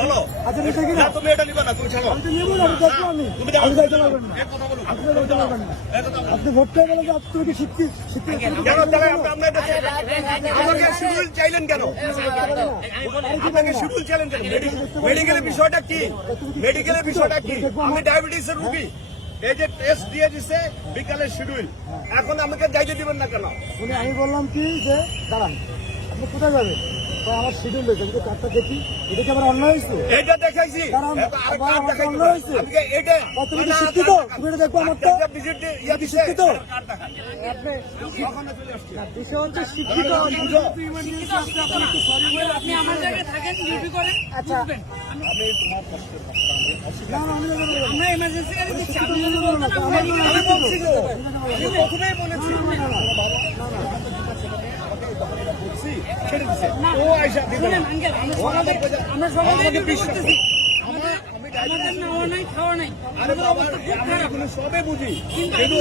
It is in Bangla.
বলো। আচ্ছা আমি দেখি না না তুমি এটা নিবে না তুমি ছাড়ো। আমি তো না আমি তুমি আমি যাইতে পারবেন না এক কথা বলো। আপনি যাইতে পারবেন না এক কথা বলো। আপনি ভোট পেয়ে বলেন যে আপনি কি শিক্ষিত শিক্ষিত কেন তাহলে আপনি আপনার আমাকে শিডিউল চাইলেন কেন? আপনাকে শিডিউল চাইলেন কেন? মেডিকেলের বিষয়টা কি? মেডিকেলের বিষয়টা কি? আমি ডায়াবেটিসের রুগী। এই যে টেস্ট দিয়ে দিছে বিকালের শিডিউল। এখন আমাকে যাইতে দিবেন না কেন? উনি আমি বললাম কি যে দাঁড়ান আপনি কোথায় যাবেন? তো আমার শিডিউল রয়েছে আমি কার্ডটা দেখি এটা কি আমার অন্যায় হয়েছে দেখাইছি তুমি শিক্ষিত? তুমি এটা দেখব ইয়ে। শিক্ষিত? বিষয় হচ্ছে শিক্ষিত আমার আচ্ছা। তো। প্রথমেই বলেছি বলছি, ছেড়ে দিছে। ও আইসা আমরা সকালে বিশ্বাস সবে বুঝি। কিন্তু